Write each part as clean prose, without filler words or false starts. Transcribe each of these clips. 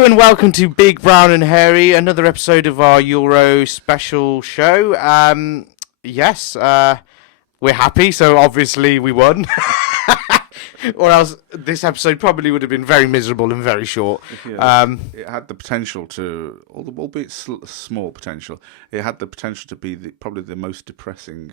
Hello and welcome to Big Brown and Hairy, another episode of our Euro special show. Yes, we're happy, so obviously we won. Or else this episode probably would have been very miserable and very short. Yeah, it had the potential to, albeit small potential, it had the potential to be probably the most depressing,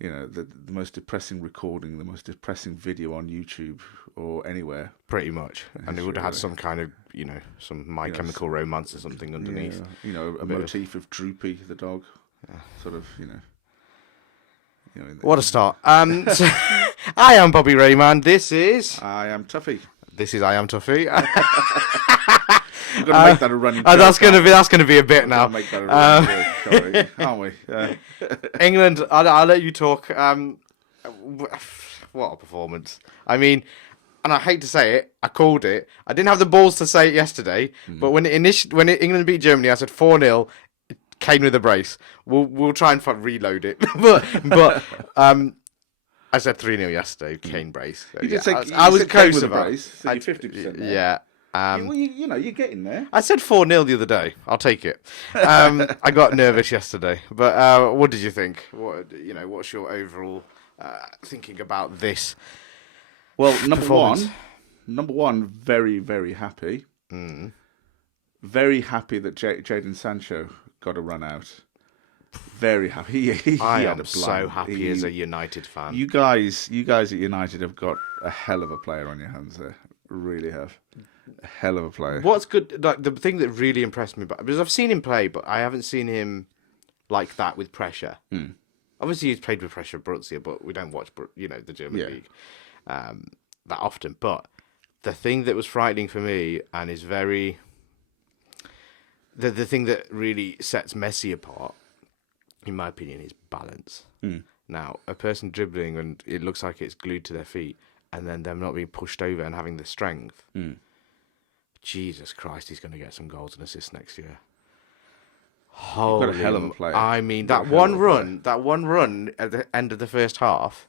the most depressing recording, the most depressing video on YouTube or anywhere. Pretty much. And it would have had some kind of, some My Chemical Romance or something underneath. Yeah, a motif of Droopy the dog, sort of, What a start. So, I am Bobby Rayman. This is... I am Tuffy. This is I am Tuffy. We're going to make that a running joke. That's going to be a bit now. Make that a running joke, aren't we? England, I'll let you talk. What a performance. I mean, and I hate to say it, I called it. I didn't have the balls to say it yesterday, but when England beat Germany, I said 4-0. Kane with a brace. We'll try and reload it, but I said 3-0 yesterday. Kane brace. So, You did say I was close with a about. brace, so you're 50%. There. Yeah. You're getting there. I said 4-0 the other day. I'll take it. I got nervous yesterday, but what did you think? What's your overall thinking about this? Well, number one, very, very happy. Very happy that Jadon Sancho got a run out. Very happy. I am so happy as a United fan. You guys at United have got a hell of a player on your hands there. Really have. A hell of a player. What's good, like the thing that really impressed me, because I've seen him play, but I haven't seen him like that with pressure. Obviously, he's played with pressure at Borussia, but we don't watch, the German league that often. But the thing that was frightening for me, and is very the thing that really sets Messi apart, in my opinion, is balance. Now, a person dribbling and it looks like it's glued to their feet, and then them not being pushed over and having the strength. Jesus Christ, he's going to get some goals and assists next year. Holy, got a hell of a player. I mean, that one run at the end of the first half,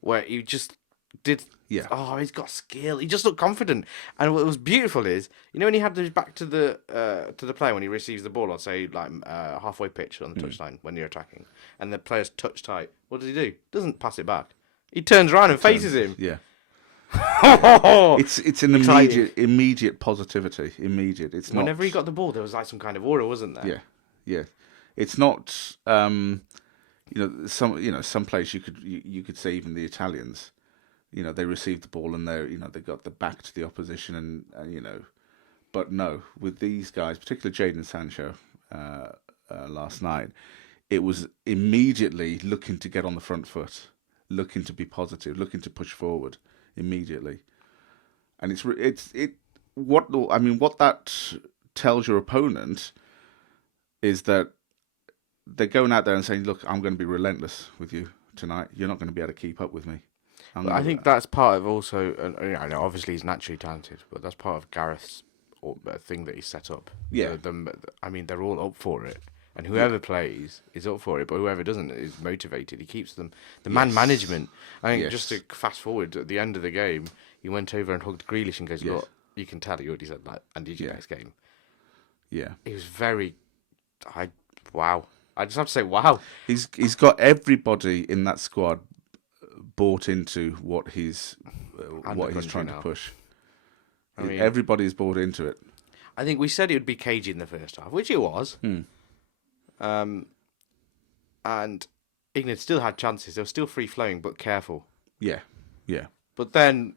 where he just did. Yeah. Oh, he's got skill. He just looked confident. And what was beautiful is, when he had his back to the player when he receives the ball on, say, like halfway pitch on the touchline when you're attacking, and the player's touch tight. What does he do? Doesn't pass it back. He turns around and faces him. Yeah. It's an immediate positivity. Immediate. It's not. Whenever he got the ball, there was like some kind of aura, wasn't there? Yeah. It's not. Some place you could say even the Italians, they received the ball and they got the back to the opposition and but no, with these guys, particularly Jadon Sancho, last night, it was immediately looking to get on the front foot, looking to be positive, looking to push forward immediately, and what that tells your opponent is that they're going out there and saying, "Look, I'm going to be relentless with you tonight. You're not going to be able to keep up with me." I think that's part of also, I know obviously he's naturally talented, but that's part of Gareth's thing that he set up. Yeah, they're all up for it. And whoever plays is up for it, but whoever doesn't is motivated. He keeps them. The man management. I think just to fast forward, at the end of the game, he went over and hugged Grealish and goes, "Look, you can tell he already said that. And did you next game?" Yeah. He was very. Wow. I just have to say, wow. He's got everybody in that squad bought into what he's trying to push. I mean, everybody's bought into it. I think we said it would be cagey in the first half, which it was. And England still had chances. They were still free-flowing, but careful. Yeah. But then,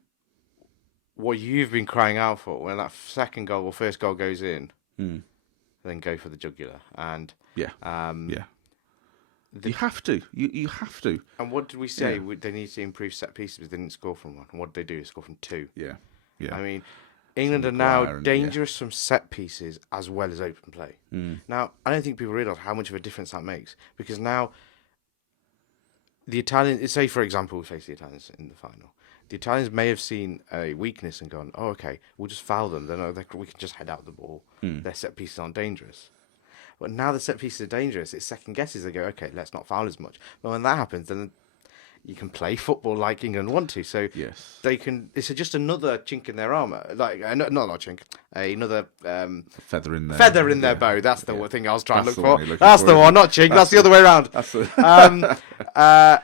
what you've been crying out for, when that second goal or first goal goes in, then go for the jugular. And you have to. You have to. And what did we say? They need to improve set pieces. They didn't score from one. And what did they do? Score from two. Yeah. I mean, England are now dangerous from set pieces as well as open play. Now, I don't think people realise how much of a difference that makes, because now the Italians, say for example, we face the Italians in the final. The Italians may have seen a weakness and gone, "Oh, okay, we'll just foul them. Then we can just head out the ball. Their set pieces aren't dangerous." But now the set pieces are dangerous. It second guesses. They go, "Okay, let's not foul as much." But when that happens, then you can play football like England want to. So Yes. they can. It's just another chink in their armor, like not a chink, another Feather in there. feather in their bow. That's the thing I was trying That's to the look one for. you're looking That's for, the isn't one, it? not chink. That's the other way around. That's the...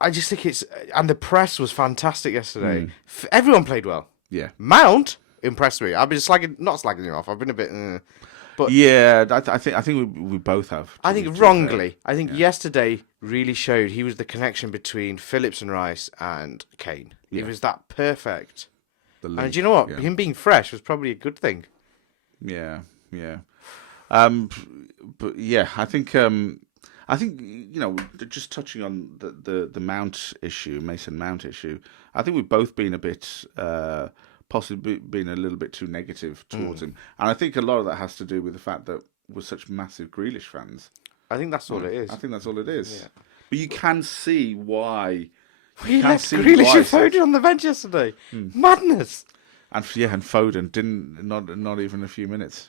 I just think it's, and the press was fantastic yesterday. Everyone played well. Yeah. Mount impressed me. I've been not slagging him off. I've been a bit, but yeah, I think we both have. I think wrongly. I think yesterday really showed he was the connection between Phillips and Rice and Kane. He was that perfect. And do you know what? Him being fresh was probably a good thing. Yeah. But yeah, I think just touching on the Mount issue, Mason Mount issue. I think we've both been a bit. Possibly been a little bit too negative towards him. And I think a lot of that has to do with the fact that we're such massive Grealish fans. I think that's all it is. I think that's all it is. Yeah. But you can see why. He left Grealish and Foden on the bench yesterday. Madness. And Foden didn't, not even a few minutes.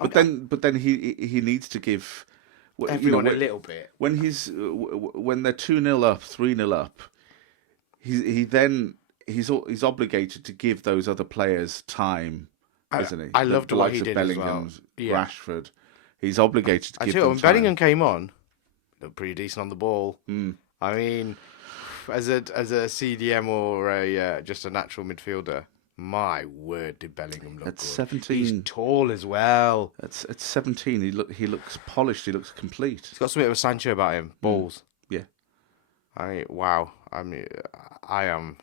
But then he needs to give everyone a little bit. When they're 2-0 up, 3-0 up, he's obligated to give those other players time, isn't he? I loved what he did Bellingham, as well. Yeah. Rashford. He's obligated to give them when time. Bellingham came on, looked pretty decent on the ball. I mean, as a CDM or just a natural midfielder, my word, did Bellingham look at good. 17? He's tall as well. At 17, he looks polished. He looks complete. He's got something of a Sancho about him. Balls. Yeah. Wow. I mean, I am.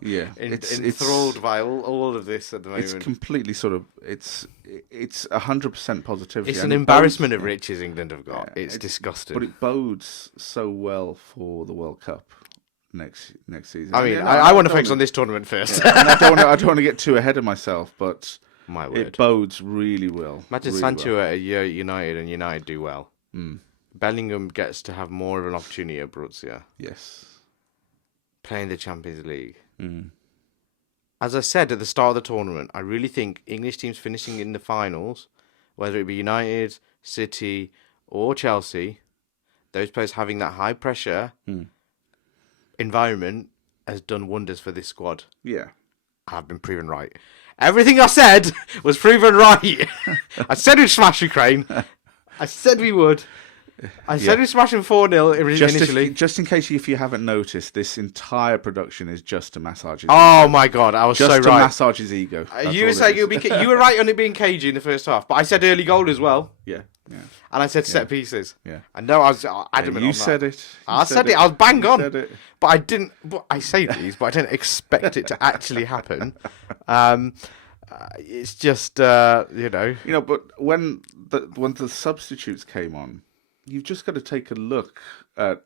Yeah, enthralled by all of this at the moment. It's completely sort of it's 100% positivity. It's an embarrassment of riches England have got. Yeah, it's disgusting. But it bodes so well for the World Cup next season. I mean, I want to focus on this tournament first. Yeah, and I don't want to get too ahead of myself, but my word, it bodes really well. Imagine really Sancho well. at a year at United and United do well. Bellingham gets to have more of an opportunity at Borussia. Yes. Playing the Champions League. As I said at the start of the tournament, I really think English teams finishing in the finals, whether it be United, City, or Chelsea, those players having that high pressure environment has done wonders for this squad. Yeah. I've been proven right. Everything I said was proven right. I said we'd smash Ukraine. I said we would. I said we'd smash them 4-0 initially. Just in case if you haven't noticed, this entire production is just to massage his ego. My God, I was so right. Just to massage his ego. You were saying you were right on it being cagey in the first half, but I said early goal as well. Yeah. And I said set pieces. Yeah. I know I was adamant on that. You said it. I said it. I was bang on. Said it. But I didn't. I say these, but I didn't expect it to actually happen. It's just But when the substitutes came on, you've just got to take a look at.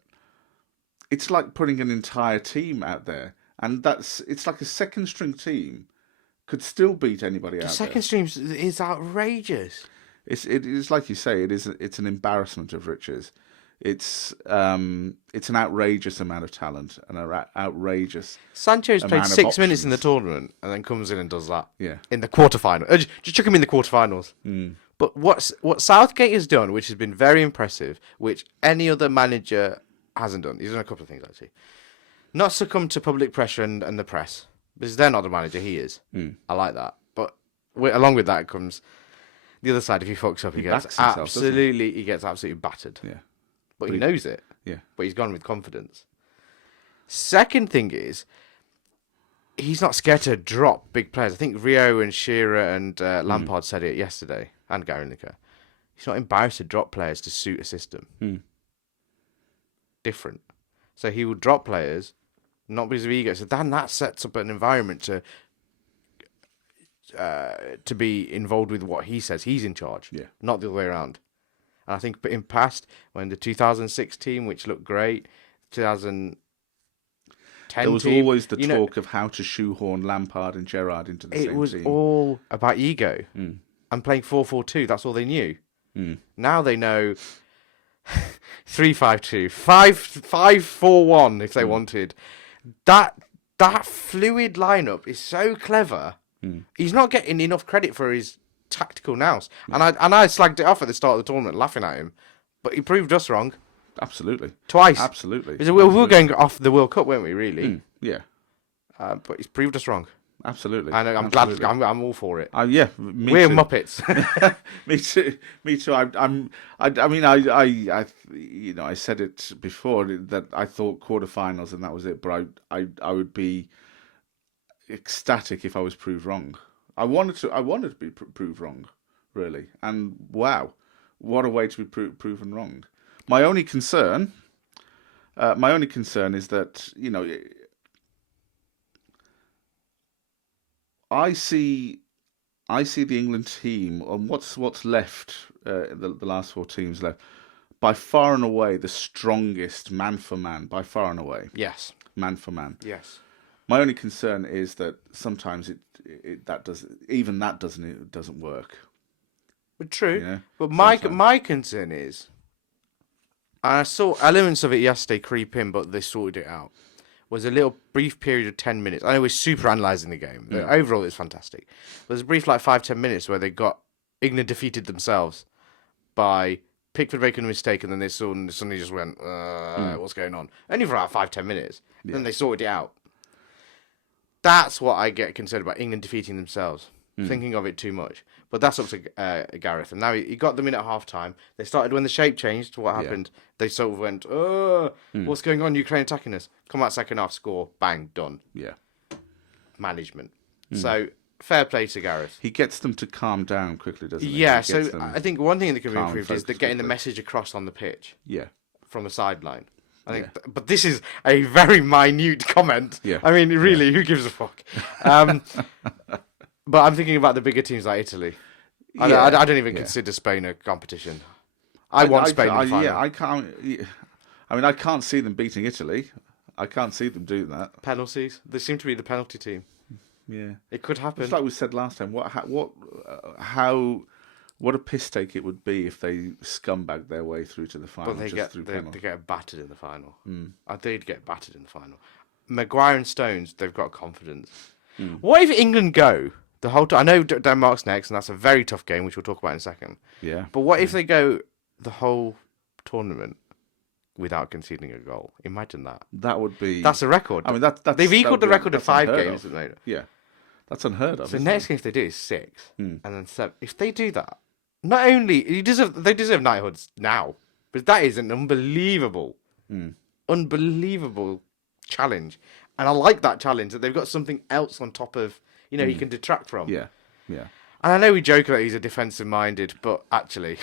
It's like putting an entire team out there, and it's like a second string team could still beat anybody out there. The second string is outrageous. It is like you say. It's an embarrassment of riches. It's an outrageous amount of talent and an outrageous. Sancho's played 6 minutes in the tournament and then comes in and does that. Yeah. In the quarterfinals, just chuck him in the quarterfinals. But what Southgate has done, which has been very impressive, which any other manager hasn't done. He's done a couple of things actually. Not succumb to public pressure and the press, because they're not the manager. He is. I like that. But along with that comes the other side. If he fucks up, he gets absolutely battered. Yeah. But he knows it. Yeah. But he's gone with confidence. Second thing is, he's not scared to drop big players. I think Rio and Shearer and Lampard said it yesterday, and Gary Lineker. He's not embarrassed to drop players to suit a system. Different. So he will drop players, not because of ego. So then that sets up an environment to be involved with what he says. He's in charge, not the other way around. And I think in past, when the 2006 team, which looked great, 2010 there was team, always the talk of how to shoehorn Lampard and Gerrard into the same team. It was all about ego and playing 4-4-2. That's all they knew. Now they know 3-5-2, 5-4-1 if they wanted. That fluid lineup is so clever. He's not getting enough credit for his tactical nous. And I slagged it off at the start of the tournament, laughing at him. But he proved us wrong. absolutely. Twice. Absolutely. Because we were going off the World Cup, weren't we, really? Yeah. But he's proved us wrong. Absolutely. And I'm glad. I'm all for it. Yeah, me We're too. Muppets. Me too. Me too. I said it before that I thought quarterfinals and that was it. But I would be ecstatic if I was proved wrong. I wanted to be proved wrong, really. And wow, what a way to be proven wrong. My only concern is that I see the England team on what's left, the last 4 teams left, by far and away the strongest man for man, by far and away. Yes. Man for man. Yes. My only concern is that sometimes that doesn't work. But true. Yeah, but my concern is, and I saw elements of it yesterday creep in, but they sorted it out. Was a little brief period of 10 minutes. I know we're super analysing the game. Yeah. Overall, it's fantastic. There's a brief 5-10 minutes where England defeated themselves by Pickford making a mistake, and then they suddenly just went, what's going on? Only for about 5-10 minutes. Yeah. Then they sorted it out. That's what I get concerned about, England defeating themselves. Thinking of it too much. But that's up to Gareth. And now he got them in at half-time. They started when the shape changed. What happened? Yeah. They sort of went, what's going on? Ukraine attacking us. Come out second half, score. Bang, done. Yeah. Management. So, fair play to Gareth. He gets them to calm down quickly, doesn't he? Yeah, so I think one thing that can be improved is getting the message across on the pitch. Yeah. From the sideline. I think, but this is a very minute comment. Yeah. I mean, really, who gives a fuck? But I'm thinking about the bigger teams like Italy. I don't even consider Spain a competition. I want Spain in the final. Yeah, I can't. I mean, I can't see them beating Italy. I can't see them doing that. Penalties. They seem to be the penalty team. Yeah, it could happen. It's like we said last time. What a piss take it would be if they scumbag their way through to the final. But they get battered in the final. They'd get battered in the final. Maguire and Stones, they've got confidence. What if England go the whole time? I know Denmark's next, and that's a very tough game, which we'll talk about in a second. Yeah. But what if they go the whole tournament without conceding a goal? Imagine that. That would be. That's a record. I mean, they've equalled the record of 5 games, haven't they? Yeah. That's unheard of. So next game, if they do, is 6, and then 7. If they do that, not only they deserve knighthoods now, but that is an unbelievable challenge, and I like that challenge that they've got something else on top of he can detract from. Yeah, yeah. And I know we joke that he's a defensive-minded, but actually,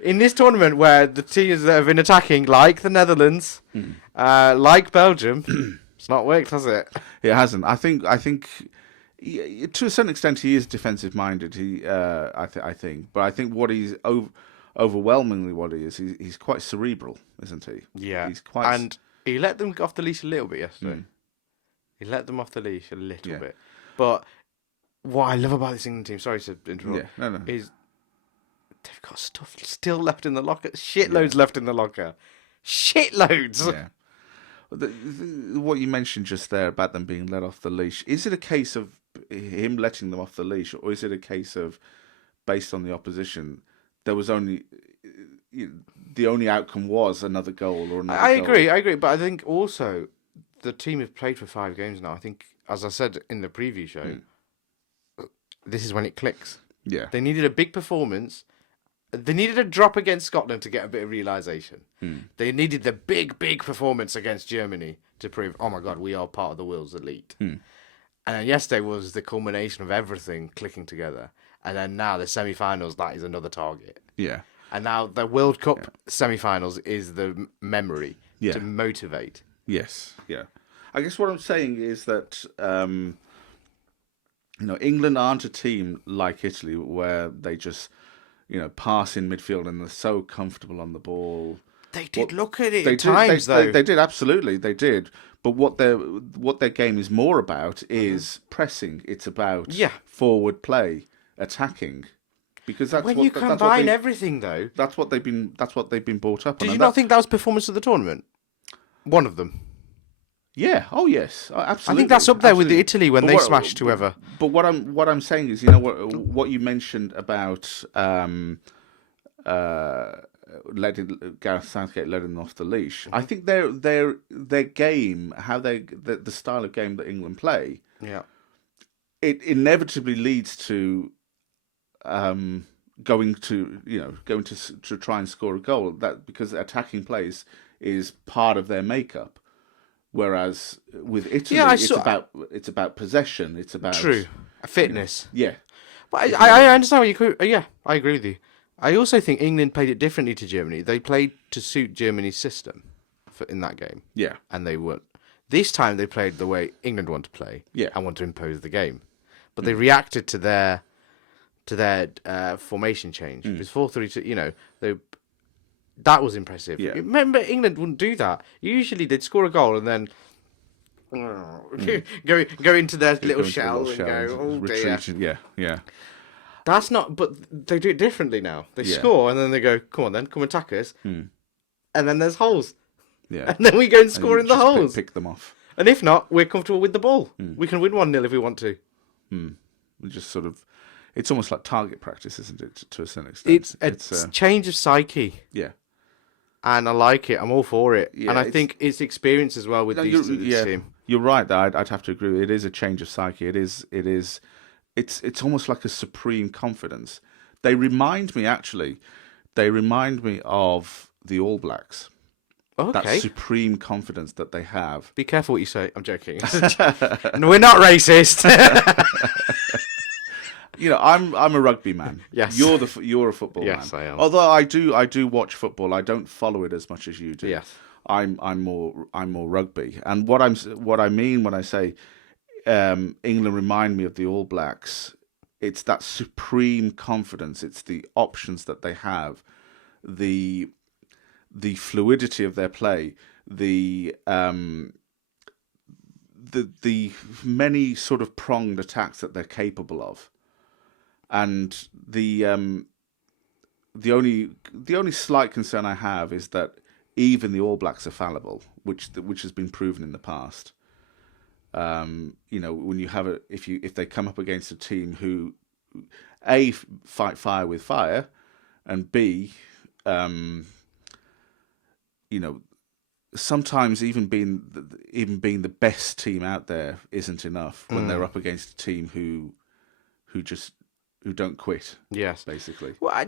in this tournament where the teams that have been attacking, like the Netherlands, like Belgium. It's not worked, has it? It hasn't. I think to a certain extent he is defensive minded. I think, but I think what he's overwhelmingly what he is, he's quite cerebral, isn't he? Yeah. He's quite. And he let them off the leash a little bit yesterday. He let them off the leash a little bit. But what I love about this England team, sorry to interrupt, is they've got stuff still left in the locker. Shitloads left in the locker. Shitloads. Yeah. What you mentioned just there about them being let off the leash, is it a case of him letting them off the leash, or is it a case of, based on the opposition, there was only the only outcome was another goal or another I goal? agree, but I think also the team have played for 5 games now. I think, as I said in the preview show, this is when it clicks. Yeah, they needed a big performance. They needed a drop against Scotland to get a bit of realisation. They needed the big performance against Germany to prove, oh my God, we are part of the world's elite. And then yesterday was the culmination of everything clicking together. And then now the semi-finals, that is another target. Yeah. And now the World Cup semi-finals is the memory to motivate. Yes, yeah. I guess what I'm saying is that England aren't a team like Italy where they just pass in midfield and they're so comfortable on the ball. They did look at it at times, though. They did, absolutely, they did. But what their game is more about is pressing. It's about forward play, attacking. Because that's when you combine everything, though. That's what they've been brought up on. Did you not think that was performance of the tournament? One of them. Yeah. Oh yes. Absolutely. I think that's up there with Italy when they smashed whoever. But what I'm saying is, what you mentioned about Gareth Southgate let him off the leash. I think their game, how the style of game that England play, it inevitably leads to going to try and score a goal. That because attacking plays is part of their makeup. Whereas with Italy, it's about possession. It's about fitness. But I understand what you. Yeah, I agree with you. I also think England played it differently to Germany. They played to suit Germany's system in that game. Yeah. And they won. This time they played the way England want to play. Yeah. And want to impose the game. But they reacted to their formation change. It was 4-3-2. That was impressive. Yeah. Remember, England wouldn't do that. Usually they'd score a goal and then go into their little shell and go, oh dear. Yeah. That's not, but they do it differently now. They score and then they go, come on then, come attack us. And then there's holes. Yeah. And then we go and score in the holes. Pick them off. And if not, we're comfortable with the ball. We can win 1-0 if we want to. We just sort of, it's almost like target practice, isn't it, to a certain extent? It's a change of psyche. Yeah. And I like it. I'm all for it. Yeah, and I think it's experience as well with these team. You're right. I'd have to agree. It is a change of psyche. It's almost like a supreme confidence. They remind me of the All Blacks. Okay. That supreme confidence that they have. Be careful what you say. I'm joking. No, we're not racist. I'm a rugby man. Yes. You're a football man. Yes, I am. Although I do watch football. I don't follow it as much as you do. Yes. I'm more rugby. And what I mean when I say England remind me of the All Blacks, it's that supreme confidence. It's the options that they have, the fluidity of their play, the many sort of pronged attacks that they're capable of, and the only slight concern I have is that even the All Blacks are fallible, which has been proven in the past. When you have if they come up against a team who A, fight fire with fire, and B, sometimes even being the best team out there isn't enough when they're up against a team who don't quit. Yes, basically. Well,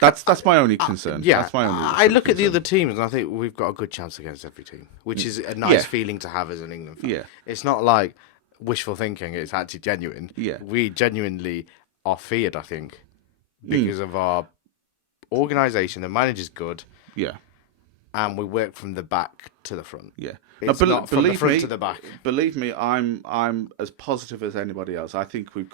that's my only concern. Yeah, that's my only. I look at the other teams and I think we've got a good chance against every team, which is a nice feeling to have as an England fan. Yeah, it's not like wishful thinking; it's actually genuine. Yeah, we genuinely are feared. I think because of our organisation. The manager's good. Yeah. And we work from the back to the front. Yeah, it's not from the front to the back. Believe me, I'm as positive as anybody else. I think we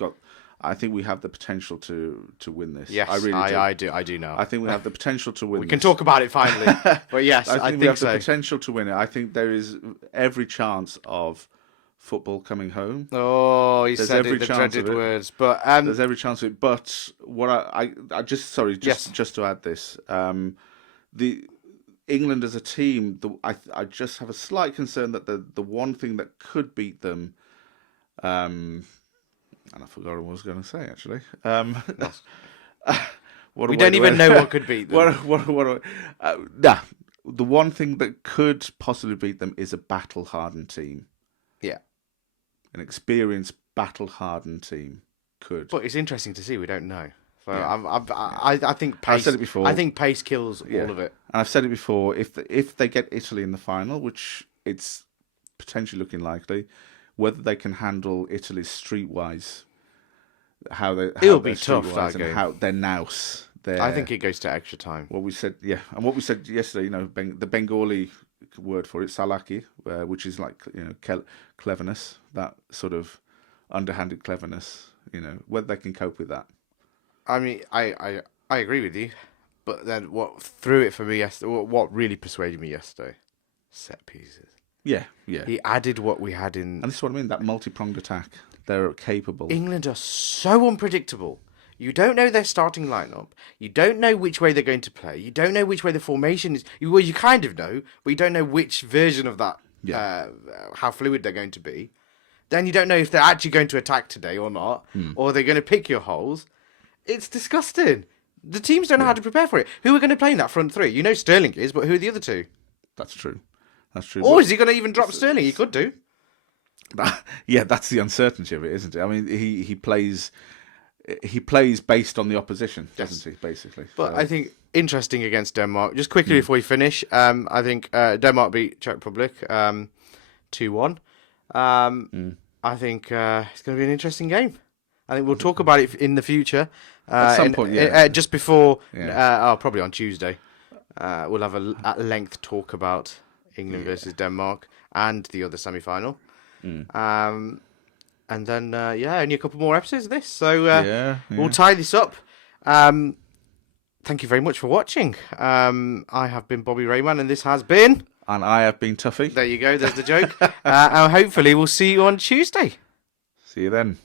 have the potential to win this. Yes, I really do. I do know. I think we have the potential to win. We can talk about it finally. But yes, I think we have so. the potential to win it. I think there is every chance of football coming home. Oh, you said the dreaded words. But there's every chance of it. But what I just to add this, the England as a team, I just have a slight concern that the one thing that could beat them, and I forgot what I was going to say actually. We don't even know what could beat them. The one thing that could possibly beat them is a battle-hardened team. Yeah, an experienced battle-hardened team could. But it's interesting to see. We don't know. So yeah. I think pace. I've said it before. I think pace kills all of it. And I've said it before. If they get Italy in the final, which it's potentially looking likely, whether they can handle Italy's streetwise, it'll be tough that game. And how their nous. I think it goes to extra time. What we said, and what we said yesterday. The Bengali word for it, salaki, which is like cleverness, that sort of underhanded cleverness. Whether they can cope with that. I mean, I agree with you, but then what threw it for me yesterday? What really persuaded me yesterday? Set pieces. Yeah. He added what we had in, and this is what I mean. That multi-pronged attack. They're capable. England are so unpredictable. You don't know their starting lineup. You don't know which way they're going to play. You don't know which way the formation is. Well, you kind of know, but you don't know which version of that. How fluid they're going to be. Then you don't know if they're actually going to attack today or not, or they're going to pick your holes. It's disgusting. The teams don't know how to prepare for it. Who are going to play in that front three? You know Sterling is, but who are the other two? That's true. That's true. Or is he going to even drop Sterling? He could do. Yeah, that's the uncertainty of it, isn't it? I mean, he plays based on the opposition, doesn't he? Basically. But I think interesting against Denmark. Just quickly before we finish, I think Denmark beat Czech Republic 2-1. I think it's going to be an interesting game. I think we'll talk about it in the future. At some point, yeah. Just before, probably on Tuesday, we'll have a at-length talk about England versus Denmark and the other semi-final. And then, only a couple more episodes of this. So we'll tie this up. Thank you very much for watching. I have been Bobby Rayman, and this has been... And I have been Tuffy. There you go, there's the joke. And hopefully we'll see you on Tuesday. See you then.